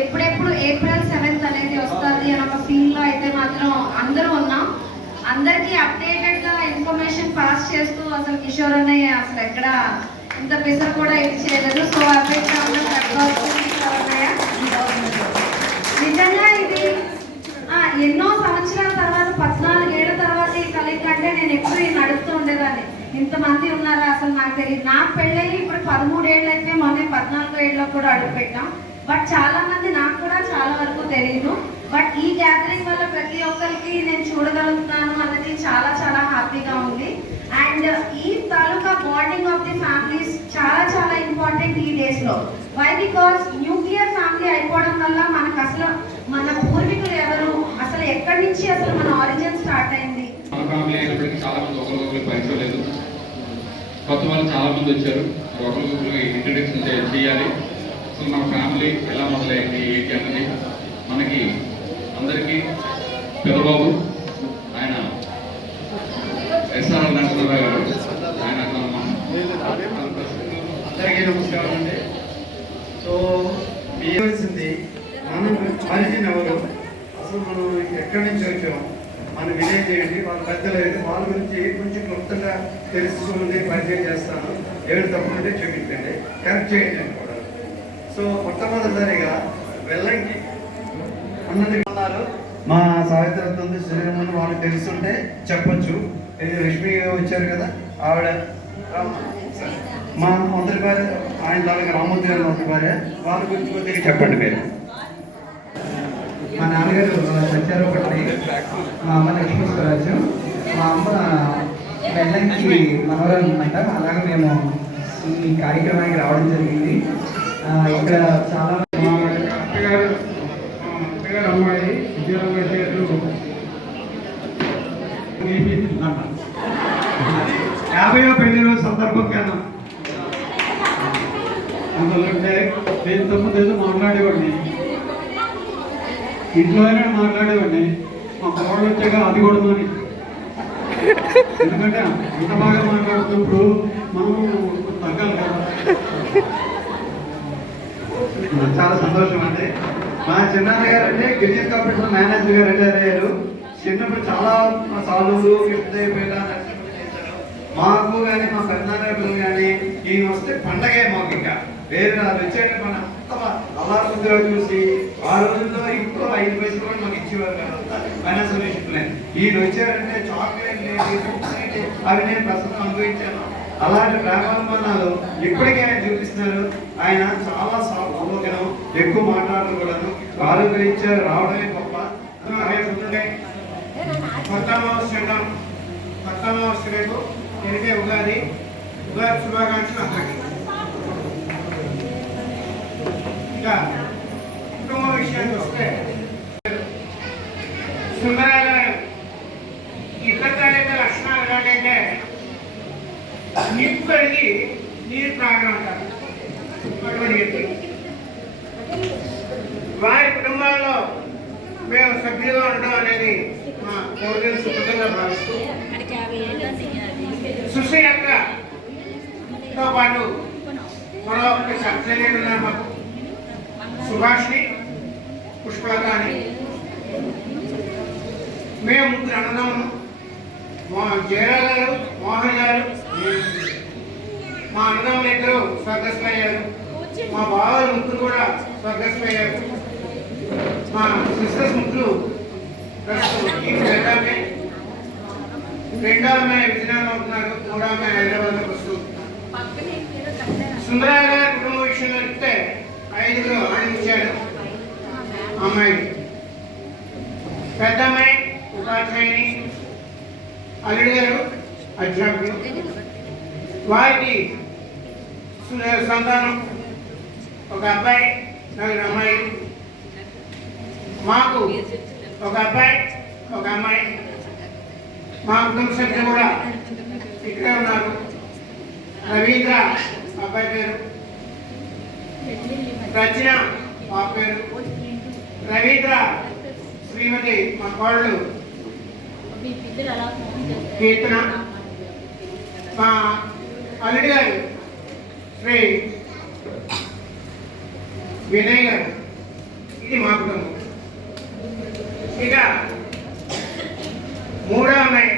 ఎప్పుడెప్పుడు April 7th అనేది వస్తుంది అని ఒక ఫీల్లో అయితే మాత్రం అందరూ ఉన్నాం. అందరికీ అప్డేటెడ్గా ఇన్ఫర్మేషన్ పాస్ చేస్తూ అసలు కిషోర్ అన్నయ్య అసలు ఎక్కడ ఇంత పిసర్ కూడా ఇది చేయలేదు. సో అప్డేట్గా నిజంగా ఇది ఎన్నో సంవత్సరాల తర్వాత 14 ఏళ్ల తర్వాత ఈ కలిగి కంటే నేను ఎప్పుడు ఈ నడుస్తూ ఉండేదాన్ని. ఇంతమంది ఉన్నారా అసలు నాకు తెలియదు. నాకు పెళ్ళయి ఇప్పుడు 13 ఏళ్ళు అయితే మొన్న 14 ఏళ్ళలో కూడా అడుగు పెట్టాం. బట్ చాలా మంది నాకు కూడా చాలా వరకు తెలియదు. బట్ ఈ గ్యాదరింగ్ వల్ల ప్రతి ఒక్కరికి నేను చూడగలుగుతున్నాను అనేది చాలా చాలా హ్యాపీగా ఉంది. అండ్ ఈ తాలూకా బాండింగ్ ఆఫ్ ది ఫ్యామిలీస్ చాలా చాలా ఇంపార్టెంట్ ఈ డేస్ లో. వై బికాస్ న్యూక్లియర్ ఫ్యామిలీ అయిపోవడం వల్ల మనకు అసలు మన పూర్వీకులు ఎవరు, అసలు ఎక్కడి నుంచి అసలు మన ఆరిజిన్ స్టార్ట్ అయింది. చాలా మంది ఒకరికొకరు పరిచయం లేదు. కొత్త వాళ్ళు చాలా మంది వచ్చారు. ఒకరికొకరు ఇంట్రడక్షన్ చేయాలి. అసలు మన ఫ్యామిలీ ఎలా మొదలైంది ఏంటి అన్నది మనకి అందరికీ పెద్దబాబు ఆయన ఎస్ఆర్ నరసింహరావు గారు, ఆయన అందరికీ నమస్కారం అండి. సో తెలిసింది మనం ఆరిజిన్ ఎవరు, అసలు మనం ఎక్కడి నుంచి వచ్చాం, మన విలేజ్ ఏంటి, వాళ్ళ పెద్దలు ఏంటి, వాళ్ళ గురించి కొంచెం క్లుప్తంగా తెలుసుకుని పరిచయం చేస్తాను. ఏడు తప్పుంటే చూపించండి, కరెక్ట్ చేయండి అని కూడా. సో మొట్టమొదటిసారిగా వెల్లంకి అన్నది ఉన్నారు. మా సావిత్రి శ్రీరాములు వాళ్ళకి తెలుసుంటే చెప్పచ్చు. ఇది లక్ష్మి వచ్చారు కదా, ఆవిడ మా మొదటి భార్య, ఆయన దానికి రామూర్తి గారు మొదటి భార్య. వాళ్ళ గురించి కొద్దిగా చెప్పండి మీరు. మా నాన్నగారు సత్యారపట్టి, మా అమ్మ లక్ష్మీ స్వరాజు, మా అమ్మ వెల్లంకి మనవరాలు అనమాట. అలాగే మేము ఈ కార్యక్రమానికి రావడం జరిగింది. ఇక్కడ చాలా అత్తగారు అమ్మాయి విజయరామ గారు 50వ పెళ్లి రోజు సందర్భంగా అందులోంటే నేను తప్పదేదో మాట్లాడేవాడిని, ఇంట్లోనే మాట్లాడేవాడిని. మా కోడలు వచ్చాక అది కూడా మాని, ఎందుకంటే అంత బాగా మాట్లాడుతున్నప్పుడు మనం తగ్గాలి కదా. చాలా సంతోషం అండి. మా చిన్నాన్న గారు అంటే గిరిజన్ కార్పొరేషన్ మేనేజర్ గారు రిటైర్ అయ్యారు. చిన్నప్పుడు చాలా సాలువులు విషయపేట చేశారు. మాకు కానీ మా పెద్దనాన్న పిల్లలు కానీ ఈయన వస్తే పండగే మాకు. ఇంకా వేరే వాళ్ళు వచ్చేట మన అంత అల్లారుగా చూసి ఆ రోజుల్లో ఇంట్లో 5 పైసలు కూడా మాకు ఇచ్చేవారు కదా ఫైనాన్షియల్ విషయంలో. ఈయన వచ్చారంటే చాక్లెట్ లేదు అవి నేను ప్రస్తుతం అనుభవించాను. అలాంటి ప్రేమాభిమానాలు ఇప్పటికీ ఆయన చూపిస్తున్నారు. ఆయన చాలా సాఫ్ట్గా ఎక్కువ మాట్లాడడం కూడాను ఆరోగ్యరీత్యా రావడమే గొప్ప. రేపు ఎనికే ఉగాది శుభాకాంక్షలు అందరికీ. ఇంకా కుటుంబ విషయానికి వస్తే సుందరయ్య గారు ఇద్దరు లక్షణాలు ఏంటంటే నీరు కడిగి నీరు త్రాగడం అంటారు. వారి కుటుంబాల్లో మేము సభ్యులుగా ఉండడం అనేది మా కోరికలు సుఖంగా భావిస్తూ సుశ్రీతో పాటు మరో సభ్యులు ఉన్నారు మాకు. సుభాష్ని, పుష్పలత అని మేము ముగ్గురు అన్నదమ్ములు. జయరాజ్ గారు, మోహన్ గారు, మా అన్నదమ్ములు ఇద్దరు స్వర్గస్థులయ్యారు. మా బావలు ముగ్గురు కూడా స్వర్గస్థులయ్యారు. మా సిస్టర్స్ ముగ్గురు రెండో అమ్మాయి విజయనగరం అవుతున్నారు, 3వ అమ్మాయి హైదరాబాద్లోకి వస్తూ సుందరయ్య గారి కుటుంబ విషయంలో చెప్తే 5 ఆడించాడు అమ్మాయి. పెద్ద అమ్మాయి ఉపాధ్యాయుని, అల్లుడు గారు అధ్యాపకులు. వారికి సంతానం ఒక అబ్బాయి, 4 అమ్మాయి. మాకు ఒక అబ్బాయి, ఒక అమ్మాయి. మా కుటుంబ సభ్యులు కూడా ఇక్కడే ఉన్నారు. రవీంద్ర అబ్బాయి పేరు, రచన మా పేరు. రవీంద్ర శ్రీమతి మా కోళ్ళు కీర్తన. మా అల్లుడి గారు శ్రీ వినయ్ గారు. ఇది మా కుటుంబం. ఇక 3వ అమ్మాయి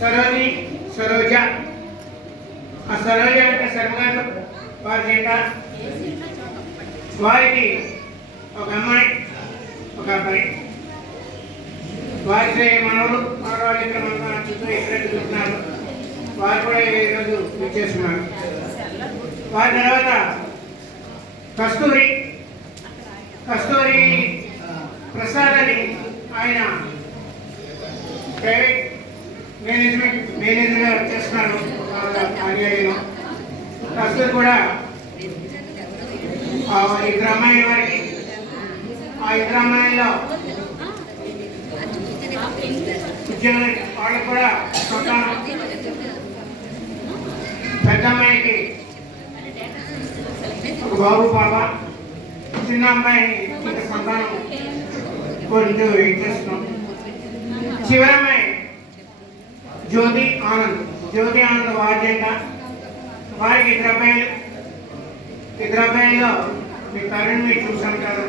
సరోజ. ఆ సరోజ అంటే శర్మ గారు వారి చేత. వారికి ఒక అమ్మాయి, ఒక అబ్బాయి. వారికి మనవలు మనవాళ్ళు ఇక్కడ మన చుట్టూ ఇక్కడే చూస్తున్నారు. వారు కూడా ఈరోజు విచ్చేస్తున్నారు. వారి తర్వాత కస్తూరి ప్రసాద్ అని ఆయన ప్రైవేట్ మేనేజర్గా చేస్తున్నాడు ఆర్యాలో. కస్తూరి కూడా 2 అమ్మాయిల వారికి. ఆ 2 అమ్మాయిల్లో ఉద్యోగం వాళ్ళకు కూడా సంతానం. పెద్ద అమ్మాయికి ఒక బాబు పాప. చిన్న అమ్మాయిని ఇంకా సంతానం కొంచెం వెయిట్ చేస్తున్నాం. చివరి అమ్మాయి జ్యోతి ఆనంద్ వాద్యంట. వారికి 2 అబ్బాయిలు. 2 అబ్బాయిల్లో మీ తరుణ్ మీరు చూసుంటారు.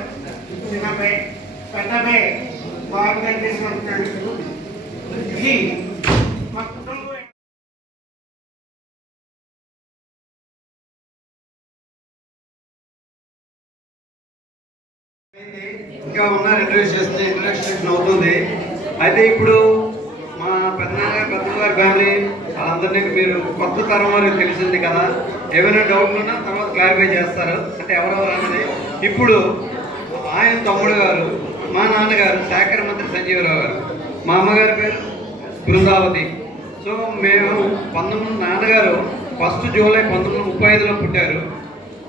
చిన్న అబ్బాయి, పెద్ద అబ్బాయి బాగా కనిపిస్తుంటున్నాడు. ఇది మా కుటుంబం. ఇంకా ఉన్నారు, ఇంట్రడక్షన్ అవుతుంది. అయితే ఇప్పుడు మా పెద్దగారి ఫ్యామిలీ వాళ్ళందరినీ మీరు కొత్త తరం వారికి తెలిసింది కదా, ఏమైనా డౌట్లు ఉన్నా తర్వాత క్లారిఫై చేస్తారు అంటే ఎవరెవరు అన్నది. ఇప్పుడు ఆయన తమ్ముడు గారు, మా నాన్నగారు శాఖర మంత్రి సంజీవరావు గారు, మా అమ్మగారి పేరు బృందావతి. సో మేము నాన్నగారు 1 జూలై 1935లో పుట్టారు.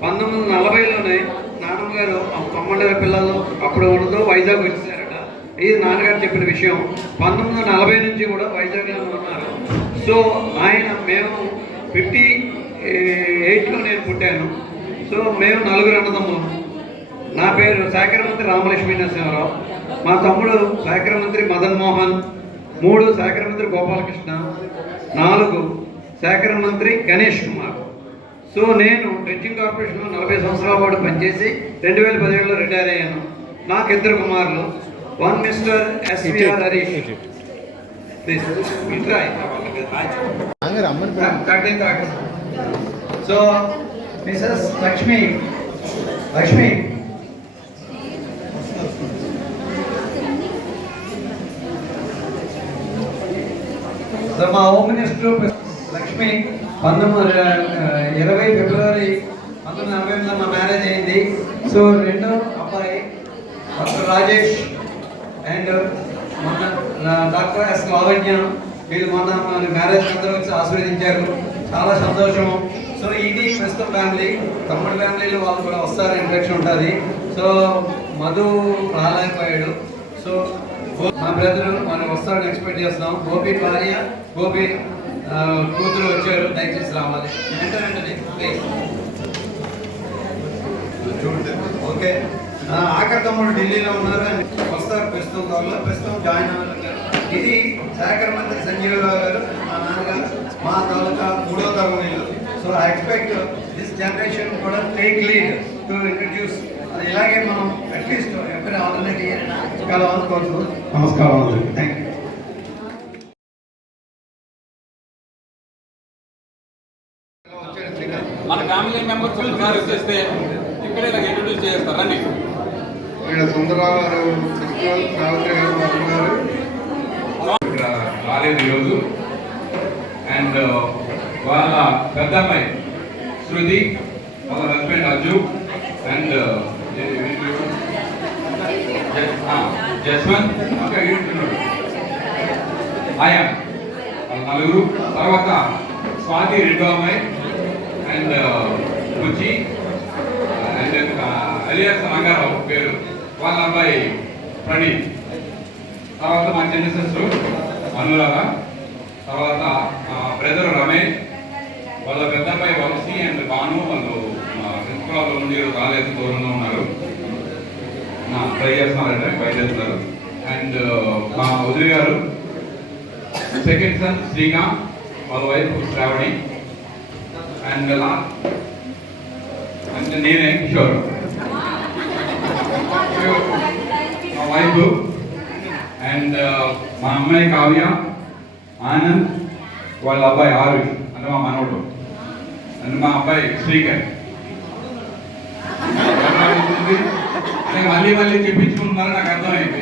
1940లోనే నాన్నగారు తమ్ముడు పిల్లలు అప్పుడు ఉండదు వైజాగ్ వచ్చేసారట. ఇది నాన్నగారు చెప్పిన విషయం. 1940 నుంచి కూడా వైజాగ్లో ఉన్నారు. సో మేము 58లో నేను పుట్టాను. సో మేము 4 అన్నదమ్ములు. నా పేరు శాఖర మంత్రి రామలక్ష్మీ నరసింహారావు. మా తమ్ముడు శాఖర మంత్రి మదన్ మోహన్. 3 శాఖర మంత్రి గోపాలకృష్ణ. 4 శాఖర మంత్రి గణేష్ కుమార్. సో నేను డ్రెడ్జింగ్ కార్పొరేషన్లో 40 సంవత్సరాల పాటు పనిచేసి 2017లో రిటైర్ అయ్యాను. నాకు 2 కుమారులు. 1 mister SVR Harish. So Mrs Lakshmi. So మా హోమ్ మినిస్టర్ లక్ష్మి 20 ఫిబ్రవరి 1940లో మా మ్యారేజ్ అయింది. సో 2వ అబ్బాయి డాక్టర్ రాజేష్ అండ్ మొన్న డాక్టర్ ఎస్ లావణ్య. వీళ్ళు మొన్న మ్యారేజ్ అందరూ వచ్చి ఆశీర్వదించారు. చాలా సంతోషం. సో ఇది ప్రస్తుతం ఫ్యామిలీ. తమ్ముడు ఫ్యామిలీలో వాళ్ళు కూడా వస్తారు, ఇంట్రడక్షన్ ఉంటుంది. సో మధు రాలేకపోయాడు. సో మా బ్రదర్ మనం వస్తారని ఎక్స్పెక్ట్ చేస్తున్నాం. గోపి భార్య, గోపి కూతురు వచ్చారు. దయచేసి రావాలి. ప్లీజ్. ఓకే. ఆఖరి తమ్ముడు ఢిల్లీలో ఉన్నారు, వస్తారు ప్రస్తుతం జాయిన్ అవ్వాలి. ఇది శాఖర మంత్రి సంజీవరావు గారు, మా నాన్నగారు, మా తాలూకా 3వ తరం వీళ్ళు. So I expect this generation కూడా టేక్ లీడ్ టు ఇంట్రడ్యూస్. అది ఇలాగే మనం అట్లీస్ట్ ఎవరి ఆల్రెడీ కలవాలని కోరుతున్నాం. నమస్కారం అందరికీ. Thank you. మన ఫ్యామిలీ మెంబర్స్ వచ్చేస్తే ఇక్కడే ఇలా ఇంట్రడ్యూస్ చేస్తారు. రండి. ఇక్కడ సుందరరావు గారు, సావిత్రి గారు రాలేదు ఈరోజు. అండ్ వాళ్ళ పెద్ద అమ్మాయి శృతి, వాళ్ళ హస్బెండ్ అజ్జు అండ్ జస్వంత్ ఆయా వాళ్ళ నలుగురు. తర్వాత స్వాతి రెండో అమ్మాయి and Bujji and alias Rangarao పేరు, వాళ్ళ అబ్బాయి ప్రణీత్. తర్వాత మా చిన్న సిస్టర్ అనురాధ, తర్వాత బ్రదర్ రమేష్, వాళ్ళ పెద్ద అబ్బాయి వంశీ అండ్ భాను. వాళ్ళు ప్రిన్సిపల్ నుండి రాలేదు, దూరంలో ఉన్నారు, ట్రై చేస్తున్నారంటే బయలుదేరుతున్నారు. అండ్ మా వదిలి గారు సెకండ్ సన్ శ్రీకాంత్, వాళ్ళ వైఫ్ శ్రావణి అండ్ అంటే నేనే కిషోర్, మా వైఫ్ అండ్ మా అమ్మాయి కావ్య, ఆనంద్, వాళ్ళ అబ్బాయి ఆరుష్ అంటే మా మనవడు, అండ్ మా అబ్బాయి శ్రీకర్. మళ్ళీ మళ్ళీ చెప్పించుకుంటున్నారు, నాకు అర్థమైంది.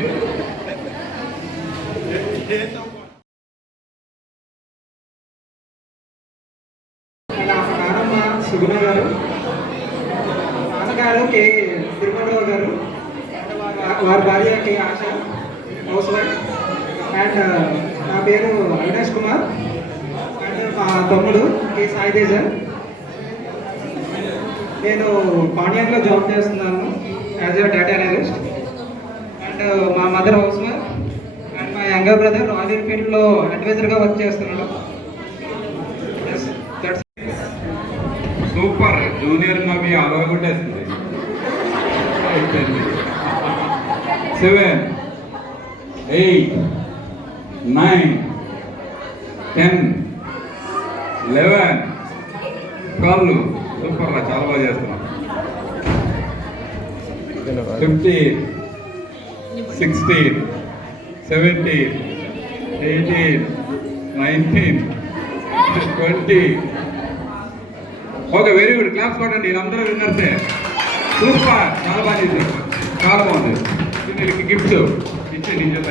నానమ్మ సుగుణ గారు, నాన్నగారు కే తిరుపతిరావు గారు, వారి భార్య కే ఆశ, హౌస్ వైఫ్. అండ్ నా పేరు అవినాష్ కుమార్. అండ్ మా తమ్ముడు కే సాయి తేజ. నేను పాండ్యాన్లో జాబ్ చేస్తున్నాను as a data analyst. And మా మదర్ హౌస్ వైఫ్. అండ్ మా యంగర్ బ్రదర్ రాయల్ ఎన్ఫీల్డ్లో అడ్వైజర్గా వర్క్ చేస్తున్నాడు. సూపర్, జూనియర్ నవి అలవగొట్టేస్తుంది. 7, 8, 9, 10, 11 కాళ్ళు సూపర్ రా, చాలా బాగా చేస్తున్నాం. 15, 16, 17, 18, 19, 20. ఓకే, వెరీ గుడ్, క్లాప్స్ కొట్టండి, అందరూ విన్నర్సే. సూపర్, చాలా బాగా చేశారు, చాలా బాగుంది. వీళ్ళకి గిఫ్ట్స్ ఇచ్చే నిజం.